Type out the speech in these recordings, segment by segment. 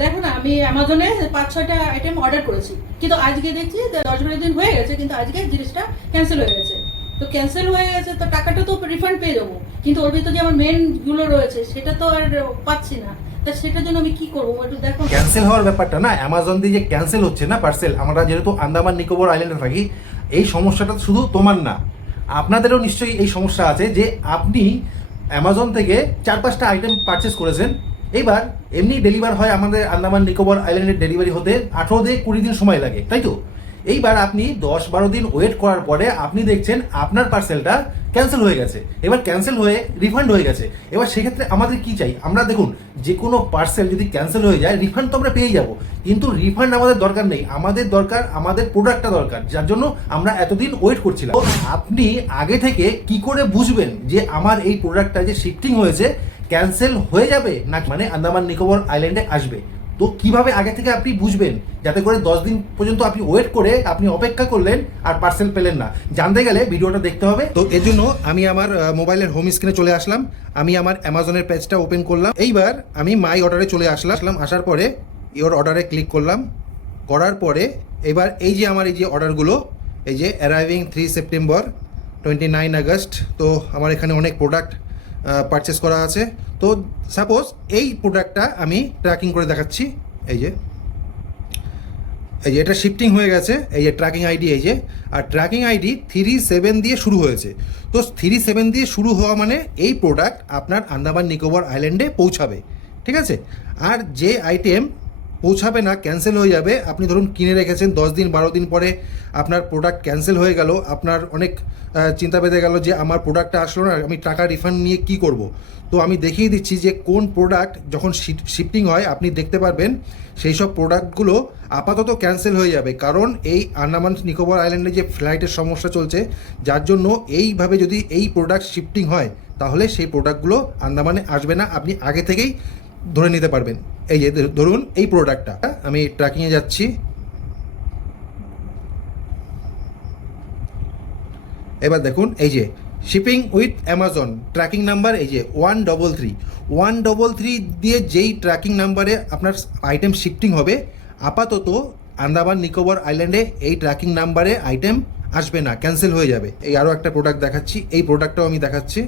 দেখো না, আমি অ্যামাজনে 5-6টা আইটেম অর্ডার করেছি, কিন্তু আজকে দেখছি 10-12 দিন হয়ে গেছে, কিন্তু আজকে জিনিসটা ক্যান্সেল হয়ে গেছে। তো ক্যান্সেল হয়ে গেছে, তো টাকাটা তো রিফান্ড পেয়ে যাবো, কিন্তু ওর ভিতরে যে আমার মেন গুলো রয়েছে সেটা তো আর পাচ্ছি না। তা সেটার জন্য আমি কি করবো একটু দেখো। ক্যান্সেল হওয়ার ব্যাপারটা না, অ্যামাজন দিয়ে যে ক্যান্সেল হচ্ছে না পার্সেল, আমরা যেহেতু আন্দামান নিকোবর আইল্যান্ডে থাকি, এই সমস্যাটা শুধু তোমার না, আপনাদেরও নিশ্চয়ই এই সমস্যা আছে যে আপনি অ্যামাজন থেকে 4-5টা আইটেম পারচেস করেছেন, এইবার এমনি ডেলিভার হয় আমাদের আন্দামান নিকোবর আইল্যান্ডের ডেলিভারি হতে 18 থেকে 20 দিন সময় লাগে, তাই তো? এইবার আপনি 10-12 দিন ওয়েট করার পরে আপনি দেখছেন আপনার পার্সেলটা ক্যান্সেল হয়ে গেছে, এবার ক্যান্সেল হয়ে রিফান্ড হয়ে গেছে। এবার সেক্ষেত্রে আমাদের কি চাই? আমরা দেখুন, যে কোনো পার্সেল যদি ক্যান্সেল হয়ে যায় রিফান্ড তো আমরা পেয়ে যাব, কিন্তু রিফান্ড আমাদের দরকার নেই, আমাদের দরকার আমাদের প্রোডাক্টটা দরকার, যার জন্য আমরা এতদিন ওয়েট করছিলাম। তো আপনি আগে থেকে কি করে বুঝবেন যে আমার এই প্রোডাক্টটা যে শিফটিং হয়েছে ক্যান্সেল হয়ে যাবে না মানে আন্দামান নিকোবর আইল্যান্ডে আসবে? তো কিভাবে আগে থেকে আপনি বুঝবেন, যাতে করে 10 দিন পর্যন্ত আপনি ওয়েট করে আপনি অপেক্ষা করলেন আর পার্সেল পেলেন না? জানতে গেলে ভিডিওটা দেখতে হবে। তো এর জন্য আমি আমার মোবাইলের হোম স্ক্রিনে চলে আসলাম, আমি আমার অ্যামাজনের পেজটা ওপেন করলাম, এইবার আমি মাই অর্ডারে চলে আসলাম, আসার পরে ইওর অর্ডারে ক্লিক করলাম, করার পরে এবার এই যে আমার এই যে অর্ডারগুলো, এই যে অ্যারাইভিং 3 সেপ্টেম্বর, 29 আগস্ট, তো আমার এখানে অনেক প্রোডাক্ট পারচেস করা আছে। তো সাপোজ এই প্রোডাক্টটা আমি ট্র্যাকিং করে দেখাচ্ছি, এই যে এটা শিফটিং হয়ে গেছে, এই যে ট্র্যাকিং আইডি, এই যে, আর ট্র্যাকিং আইডি 37 দিয়ে শুরু হয়েছে। তো 37 দিয়ে শুরু হওয়া মানে এই প্রোডাক্ট আপনার আন্দামান নিকোবর আইল্যান্ডে পৌঁছাবে, ঠিক আছে? আর যে আইটেম পৌঁছাবে না, ক্যান্সেল হয়ে যাবে, আপনি ধরুন কিনে রেখেছেন, 10 দিন 12 দিন পরে আপনার প্রোডাক্ট ক্যান্সেল হয়ে গেল, আপনার অনেক চিন্তা বেঁধে গেল যে আমার প্রোডাক্টটা আসলো না, আমি টাকা রিফান্ড নিয়ে কি করব। তো আমি দেখিয়ে দিচ্ছি যে কোন প্রোডাক্ট যখন শিফটিং হয় আপনি দেখতে পারবেন সেই সব প্রোডাক্টগুলো আপাতত ক্যান্সেল হয়ে যাবে, কারণ এই আন্দামান নিকোবর আইল্যান্ডে যে ফ্লাইটের সমস্যা চলছে, যার জন্য এইভাবে যদি এই প্রোডাক্ট শিফটিং হয় তাহলে সেই প্রোডাক্টগুলো আন্দামানে আসবে না, আপনি আগে থেকেই ধরে নিতে পারবেন। এই যে ধরুন এই প্রোডাক্টটা, আমি ট্র্যাকিংয়ে যাচ্ছি, এবার দেখুন এই যে shipping with Amazon tracking number, এই যে 133 দিয়ে যেই ট্র্যাকিং নাম্বারে আপনার আইটেম শিফটিং হবে, আপাতত আন্দামান নিকোবর আইল্যান্ডে এই ট্র্যাকিং নাম্বারে আইটেম আসবে না, ক্যান্সেল হয়ে যাবে। এই আরও একটা প্রোডাক্ট দেখাচ্ছি, এই প্রোডাক্টটাও আমি দেখাচ্ছি,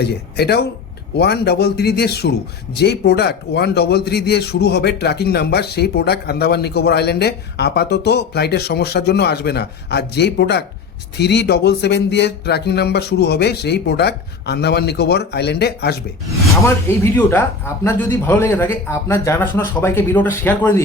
এই যে এটাও 133 দিয়ে শুরু, যেই প্রোডাক্ট 133 দিয়ে শুরু হবে ট্র্যাকিং নাম্বার, সেই প্রোডাক্ট আন্দামান নিকোবর আইল্যান্ডে আপাতত ফ্লাইটের সমস্যার জন্য আসবে না। আর যেই প্রোডাক্ট 377 দিয়ে ট্র্যাকিং নাম্বার শুরু হবে সেই প্রোডাক্ট আন্দামান নিকোবর আইল্যান্ডে আসবে। আমার এই ভিডিওটা আপনার যদি ভালো লেগে থাকে, আপনার জানাশোনা সবাইকে ভিডিওটা শেয়ার করে দিন।